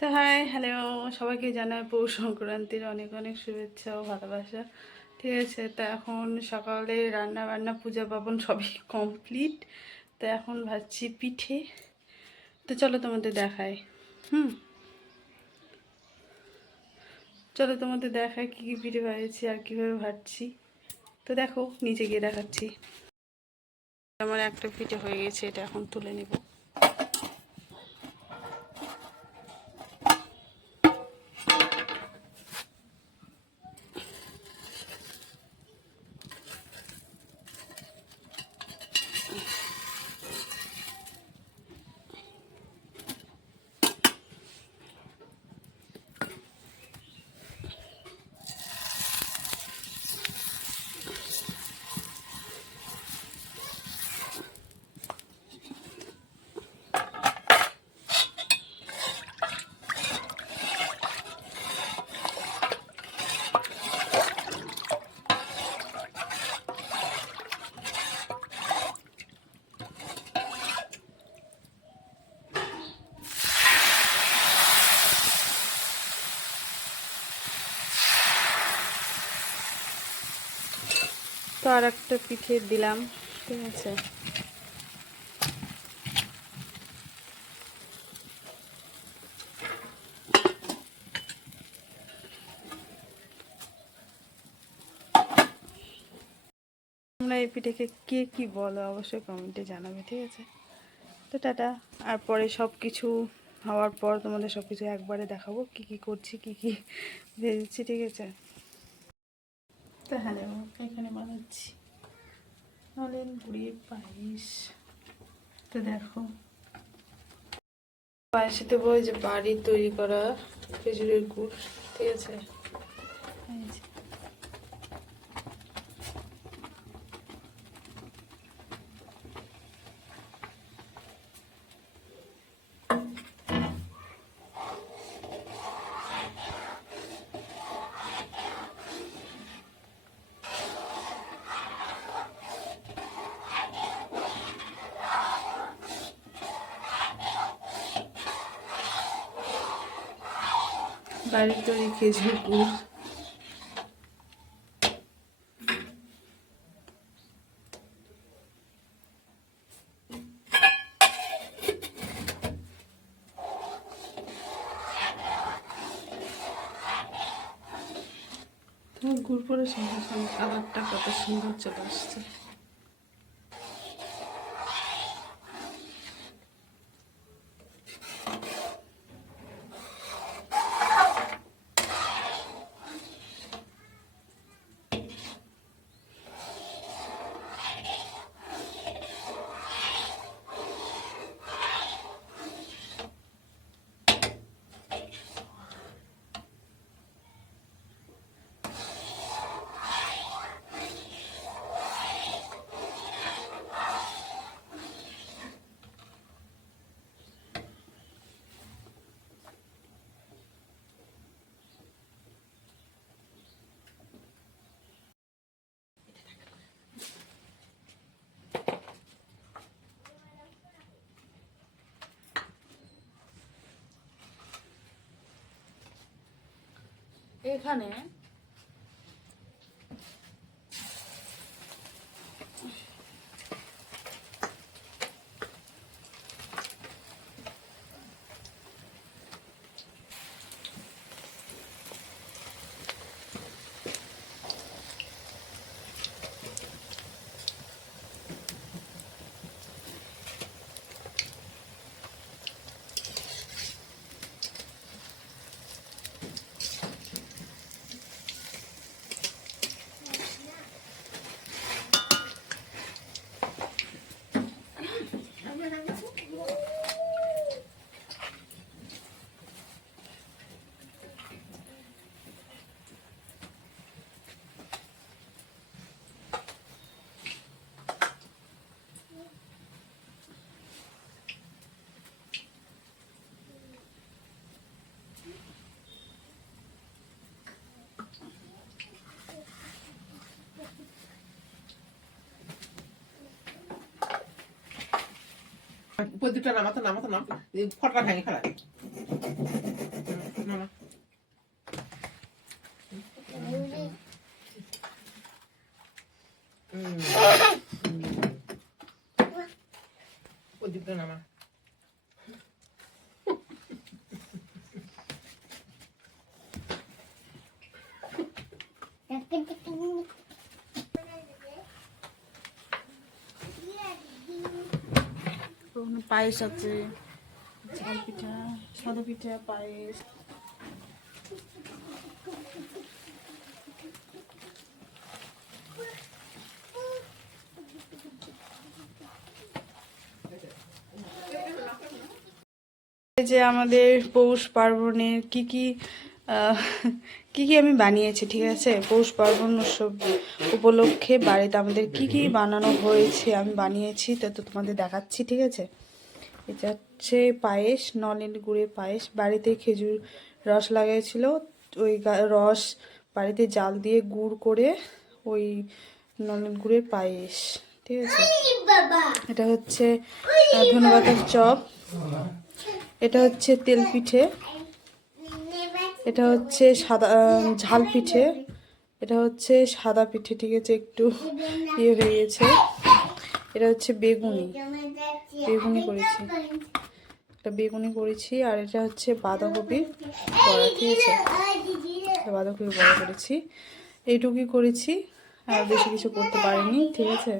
তো hi hello, সবাইকে জানাই পৌষ সংক্রান্তির অনেক অনেক শুভেচ্ছা ও ভালোবাসা। ঠিক আছে, তো এখন সকালে রান্না বান্না পূজা পার্বণ সবই কমপ্লিট। তো এখন ভাজছি পিঠে। তো চলো তোমাদের দেখাই। চলো তোমাদের দেখাই কী কী পিঠে ভাজছি আর কীভাবে ভাজছি। তো দেখো, নিচে গিয়ে দেখাচ্ছি। আমার একটা পিঠে হয়ে গেছে, এটা এখন তুলে নেব। তো আর একটা পিঠে দিলাম। ঠিক আছে, তোমরা এই পিঠেকে কে কী বলো অবশ্যই কমেন্টে জানাবে। ঠিক আছে, তো টাটা। আর পরে সব কিছু হওয়ার পর তোমাদের সব কিছু একবারে দেখাবো, কি কি করছি, কি কি ভেজেছি। ঠিক আছে, তো হ্যালো, এখানে বানাচ্ছি নলেন গুড়ির পায়েস। তো দেখো, পায়েসে দেবো ওই যে বাড়ির তৈরি করা খেজুরের গুড়। ঠিক আছে, এই যে বাড়ির তৈরি খেজুর গুড়। তোমার গুড় পরে সঙ্গে সঙ্গে কালারটা কত সুন্দর চলে আসছে। এখানে প্রদীপটা নামাতো নামাতো নাম ফটকা ভেঙে ফেলা পায়েস আছে, ঝাল পিঠা, সাদা পিঠা, পায়েস। এই যে আমাদের পৌষ পার্বণের কি কি আমি বানিয়েছি, ঠিক আছে। পৌষ পার্বণ উৎসব উপলক্ষে বাড়িতে আমাদের কি কি বানানো হয়েছে আমি বানিয়েছি, তা তো তোমাদের দেখাচ্ছি, ঠিক আছে। এটা হচ্ছে পায়েস, নলেন গুড়ের পায়েস। বাড়িতে খেজুর রস লাগাইছিল, ওই রস বাড়িতে জাল দিয়ে গুড় করে ওই নলেন গুড়ের পায়েস, ঠিক আছে। এটা হচ্ছে ধনেপাতার চপ, এটা হচ্ছে তেল পিঠে, এটা হচ্ছে সাদা ঝাল পিঠে, এটা হচ্ছে সাদা পিঠে, ঠিক আছে, একটু ইয়ে হয়ে গেছে। এটা হচ্ছে বেগুনি করেছি, একটা বেগুনি করেছি। আর এটা হচ্ছে বাঁধাকপির বড়া, ঠিক আছে, বাঁধাকপির বড়া করেছি। এইটুকুই করেছি, আর বেশি কিছু করতে পারিনি, ঠিক আছে।